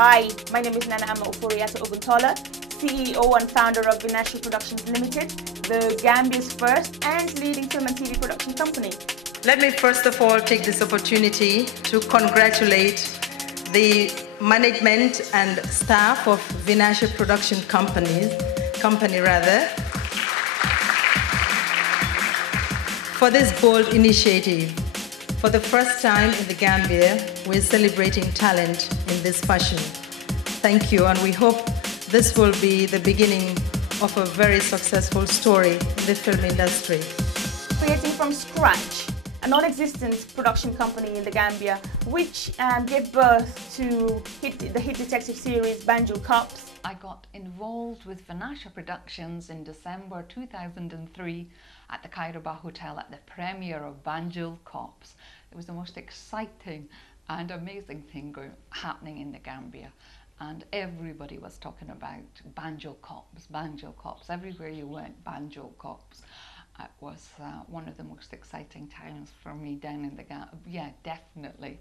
Hi, my name is Nana Ofori-Atta, CEO and founder of Vinasha Productions Limited, the Gambia's first and leading film and TV production company. Let me first of all take this opportunity to congratulate the management and staff of Vinasha Production Company for this bold initiative. For the first time in the Gambia, we're celebrating talent in this fashion. Thank you, and we hope this will be the beginning of a very successful story in the film industry. Creating from scratch a non-existent production company in the Gambia, which gave birth to the hit detective series Banjo Cops. I got involved with Vinasha Productions in December 2003 at the Kairouba Hotel at the premiere of Banjo Cops. It was the most exciting and amazing thing happening in the Gambia. And everybody was talking about Banjo Cops. Everywhere you went, Banjo Cops. It was one of the most exciting times for me down in the Gambia. Yeah, definitely.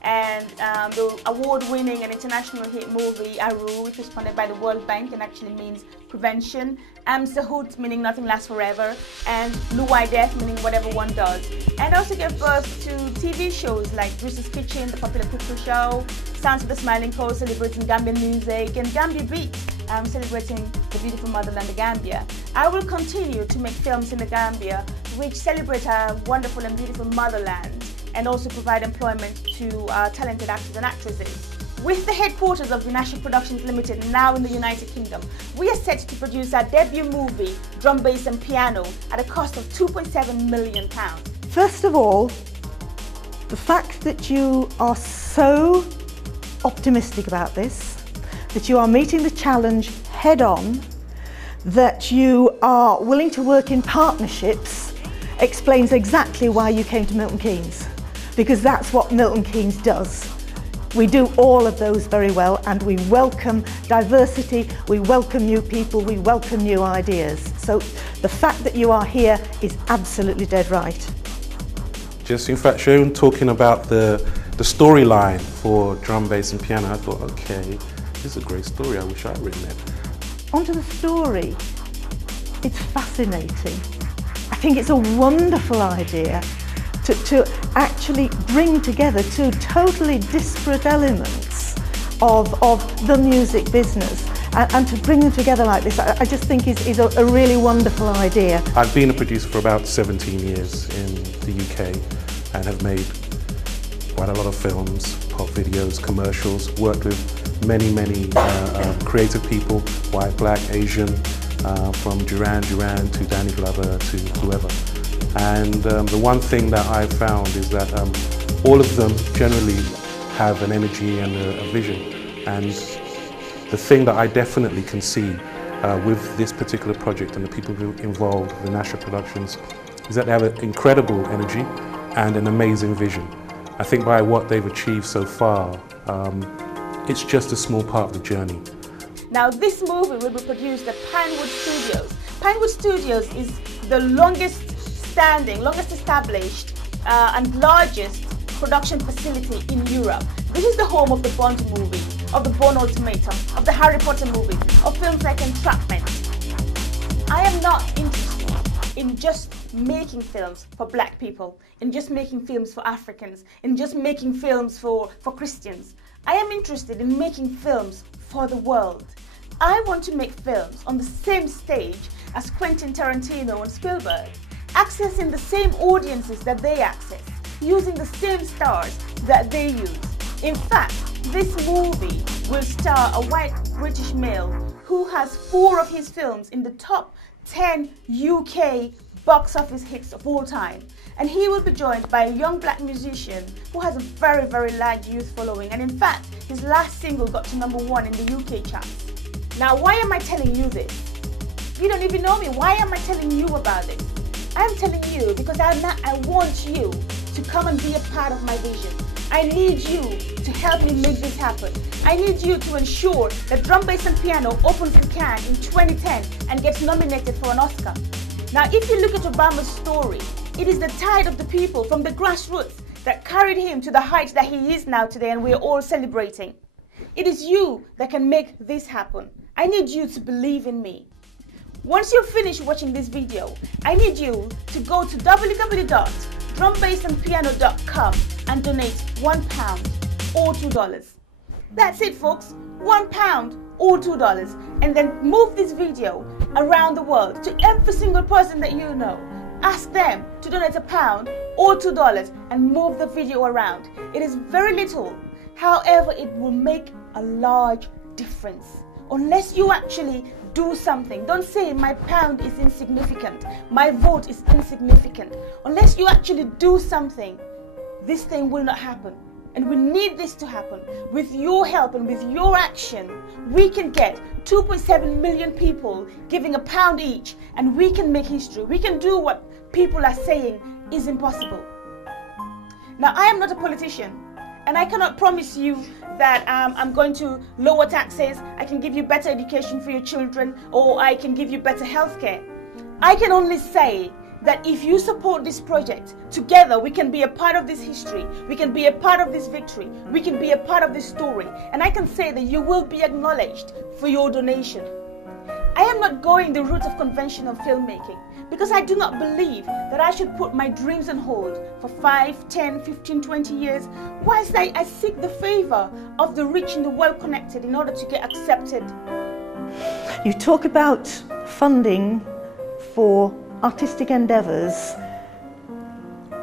And the award-winning and international hit movie Aru, which was funded by the World Bank and actually means prevention, Sahut, meaning nothing lasts forever, and Luwai Death, meaning whatever one does. And also gave birth to TV shows like Bruce's Kitchen, the popular cookery show, Sounds of the Smiling Coast, celebrating Gambian music, and Gambia Beats, celebrating the beautiful motherland, the Gambia. I will continue to make films in the Gambia which celebrate our wonderful and beautiful motherland, and also provide employment to talented actors and actresses. With the headquarters of Vinasha Productions Limited now in the United Kingdom, we are set to produce our debut movie, Drum, Bass and Piano, at a cost of £2.7 million. First of all, the fact that you are so optimistic about this, that you are meeting the challenge head on, that you are willing to work in partnerships, explains exactly why you came to Milton Keynes. Because that's what Milton Keynes does. We do all of those very well, and we welcome diversity, we welcome new people, we welcome new ideas. So the fact that you are here is absolutely dead right. Just in fact, Sharon talking about the storyline for Drum, Bass and Piano, I thought, okay, this is a great story, I wish I'd written it. Onto the story, it's fascinating. I think it's a wonderful idea to actually bring together two totally disparate elements of the music business, and to bring them together like this, I just think is a really wonderful idea. I've been a producer for about 17 years in the UK and have made quite a lot of films, pop videos, commercials, worked with many creative people, white, black, Asian, from Duran Duran to Danny Glover to whoever. And the one thing that I've found is that all of them generally have an energy and a vision. And the thing that I definitely can see with this particular project and the people who are involved, the Vinasha Productions, is that they have an incredible energy and an amazing vision. I think by what they've achieved so far, it's just a small part of the journey. Now this movie will be produced at Pinewood Studios. Pinewood Studios is the longest established and largest production facility in Europe. This is the home of the Bond movie, of the Bourne Ultimatum, of the Harry Potter movie, of films like Entrapment. I am not interested in just making films for black people, in just making films for Africans, in just making films for Christians. I am interested in making films for the world. I want to make films on the same stage as Quentin Tarantino and Spielberg, accessing the same audiences that they access, using the same stars that they use. In fact, this movie will star a white British male who has 4 of his films in the top 10 UK box office hits of all time. And he will be joined by a young black musician who has a very large youth following. And in fact, his last single got to #1 in the UK charts. Now, why am I telling you this? You don't even know me. Why am I telling you about this? I'm telling you because I want you to come and be a part of my vision. I need you to help me make this happen. I need you to ensure that Drum, Bass and Piano opens in Cannes in 2010 and gets nominated for an Oscar. Now, if you look at Obama's story, it is the tide of the people from the grassroots that carried him to the heights that he is now today, and we're all celebrating. It is you that can make this happen. I need you to believe in me. Once you finish watching this video, I need you to go to www.drumbasandpiano.com and donate £1 or $2. That's it, folks. £1 or $2, and then move this video around the world to every single person that you know. Ask them to donate £1 or $2 and move the video around. It is very little, however, it will make a large difference. Unless you actually do something. Don't say my pound is insignificant, my vote is insignificant. Unless you actually do something, this thing will not happen. And we need this to happen. With your help and with your action, we can get 2.7 million people giving £1 each, and we can make history. We can do what people are saying is impossible. Now, I am not a politician, and I cannot promise you that I'm going to lower taxes, I can give you better education for your children, or I can give you better healthcare. I can only say that if you support this project, together we can be a part of this history, we can be a part of this victory, we can be a part of this story, and I can say that you will be acknowledged for your donation. I am not going the route of conventional filmmaking because I do not believe that I should put my dreams on hold for 5, 10, 15, 20 years whilst I seek the favor of the rich and the well-connected in order to get accepted. You talk about funding for artistic endeavours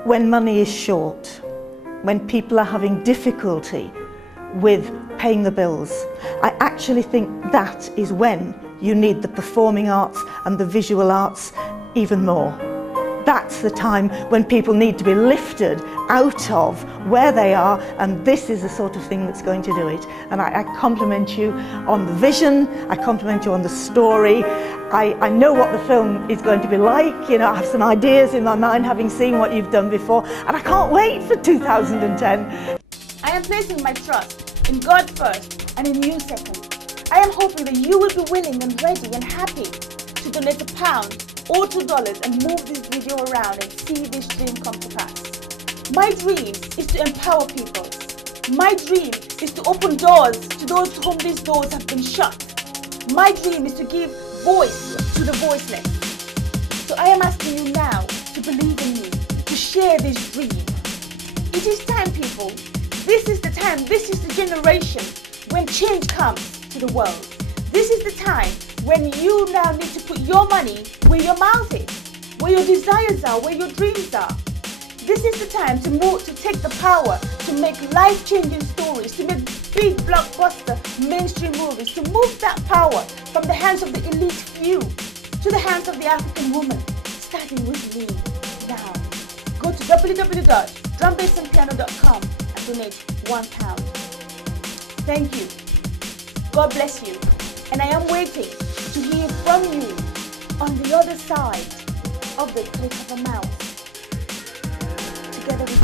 when money is short, when people are having difficulty with paying the bills. I actually think that is when you need the performing arts and the visual arts even more. That's the time when people need to be lifted out of where they are, and this is the sort of thing that's going to do it. And I compliment you on the vision, I compliment you on the story. I know what the film is going to be like, you know, I have some ideas in my mind having seen what you've done before, and I can't wait for 2010. I am placing my trust in God first and in you second. I am hoping that you will be willing and ready and happy to donate £1 or $2 and move this video around and see this dream come to pass. My dream is to empower people. My dream is to open doors to those to whom these doors have been shut. My dream is to give voice to the voiceless. So I am asking you now to believe in me, to share this dream. It is time, people. This is the time, this is the generation when change comes to the world. This is the time when you now need to put your money where your mouth is, where your desires are, where your dreams are. This is the time to take the power to make life-changing stories, to make big blockbuster mainstream movies, to move that power from the hands of the elite few to the hands of the African woman, starting with me now. Go to www.drumbasandpiano.com and donate £1. Thank you. God bless you. And I am waiting to hear from you on the other side of the click of a mouse. Together with